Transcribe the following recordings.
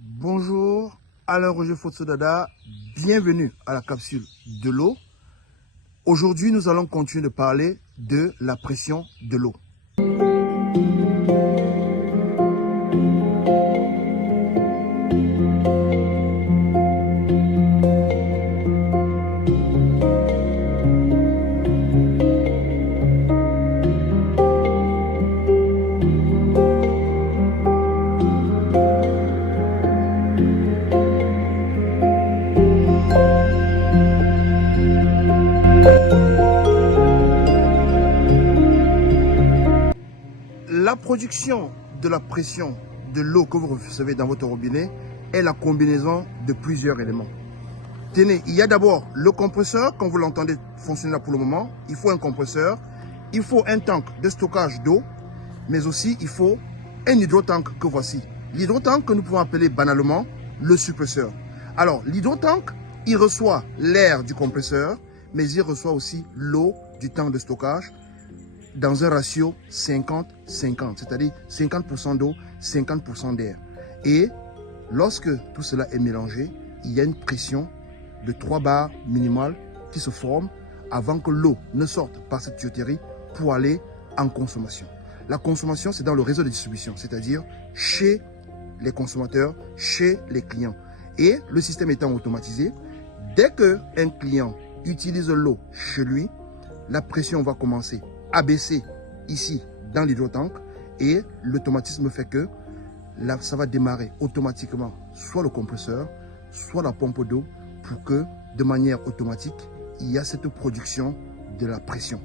Bonjour, Alain Roger Fotsodada, bienvenue à la capsule de l'eau. Aujourd'hui, nous allons continuer de parler de la pression de l'eau. La production de la pression de l'eau que vous recevez dans votre robinet est la combinaison de plusieurs éléments. Tenez, il y a d'abord le compresseur, comme vous l'entendez fonctionner là pour le moment. Il faut un compresseur, il faut un tank de stockage d'eau, mais aussi il faut un hydrotank que voici. L'hydrotank que nous pouvons appeler banalement le suppresseur. Alors, l'hydrotank, il reçoit l'air du compresseur, mais il reçoit aussi l'eau du tank de stockage dans un ratio 50-50, c'est-à-dire 50% d'eau, 50% d'air. Et lorsque tout cela est mélangé, il y a une pression de 3 bars minimales qui se forme avant que l'eau ne sorte par cette tuyauterie pour aller en consommation. La consommation, c'est dans le réseau de distribution, c'est-à-dire chez les consommateurs, chez les clients. Et le système étant automatisé, dès qu'un client utilise l'eau chez lui, la pression va commencer à baisser ici dans l'hydrotank et l'automatisme fait que là, ça va démarrer automatiquement soit le compresseur, soit la pompe d'eau pour que de manière automatique, il y a cette production de la pression.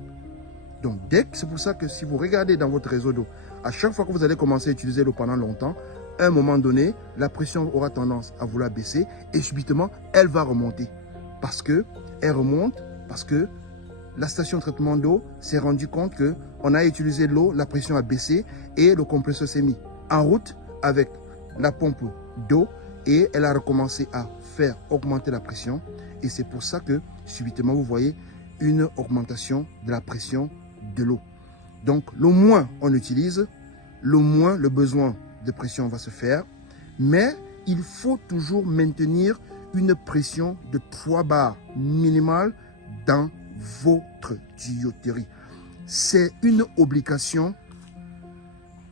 Donc, c'est pour ça que si vous regardez dans votre réseau d'eau, à chaque fois que vous allez commencer à utiliser l'eau pendant longtemps, à un moment donné, la pression aura tendance à vouloir baisser et subitement, elle va remonter. Parce que la station de traitement d'eau s'est rendu compte qu'on a utilisé l'eau, la pression a baissé et le compresseur s'est mis en route avec la pompe d'eau et elle a recommencé à faire augmenter la pression. Et c'est pour ça que subitement, vous voyez une augmentation de la pression de l'eau. Donc, le moins on utilise, le moins le besoin de pression va se faire. Mais il faut toujours maintenir une pression de 3 bars minimales dans votre tuyauterie. C'est une obligation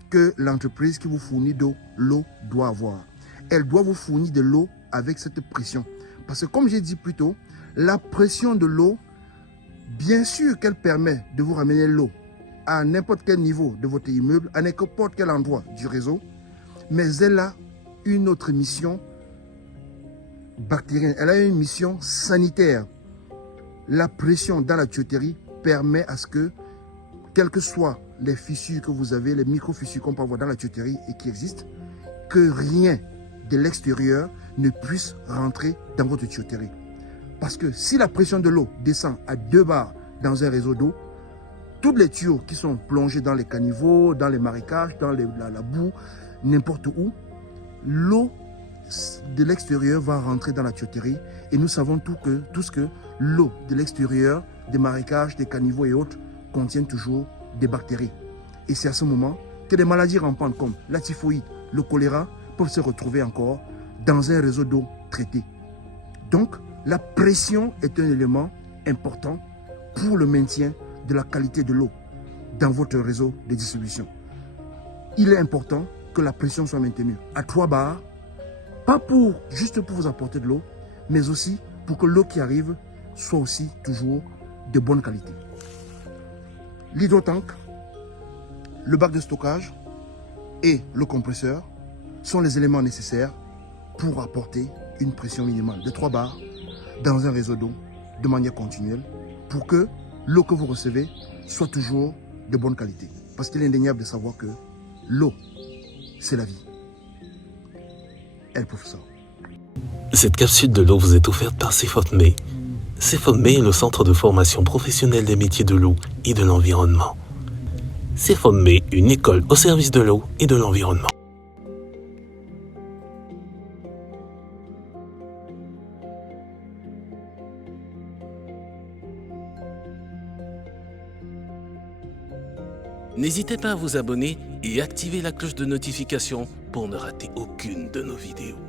que l'entreprise qui vous fournit de l'eau doit avoir. Elle doit vous fournir de l'eau avec cette pression. Parce que comme j'ai dit plus tôt, la pression de l'eau, bien sûr qu'elle permet de vous ramener l'eau à n'importe quel niveau de votre immeuble, à n'importe quel endroit du réseau, mais elle a une autre mission bactérienne, elle a une mission sanitaire. La pression dans la tuyauterie permet à ce que, quelles que soient les fissures que vous avez, les micro-fissures qu'on peut avoir dans la tuyauterie et qui existent, que rien de l'extérieur ne puisse rentrer dans votre tuyauterie. Parce que si la pression de l'eau descend à 2 bars dans un réseau d'eau, toutes les tuyaux qui sont plongés dans les caniveaux, dans les marécages, dans la boue, n'importe où, l'eau de l'extérieur va rentrer dans la tuyauterie et nous savons tous que l'eau de l'extérieur, des marécages, des caniveaux et autres, contient toujours des bactéries. Et c'est à ce moment que des maladies rampantes comme la typhoïde, le choléra peuvent se retrouver encore dans un réseau d'eau traité. Donc, la pression est un élément important pour le maintien de la qualité de l'eau dans votre réseau de distribution. Il est important que la pression soit maintenue à 3 bars, pas juste pour vous apporter de l'eau, mais aussi pour que l'eau qui arrive soit aussi toujours de bonne qualité. L'hydrotank, le bac de stockage et le compresseur sont les éléments nécessaires pour apporter une pression minimale de 3 bars dans un réseau d'eau de manière continuelle pour que l'eau que vous recevez soit toujours de bonne qualité. Parce qu'il est indéniable de savoir que l'eau, c'est la vie. Elle prouve ça. Cette capsule de l'eau vous est offerte par CFOTME. CFOTME est le centre de formation professionnelle des métiers de l'eau et de l'environnement. CFOTME, une école au service de l'eau et de l'environnement. N'hésitez pas à vous abonner et activez la cloche de notification pour ne rater aucune de nos vidéos.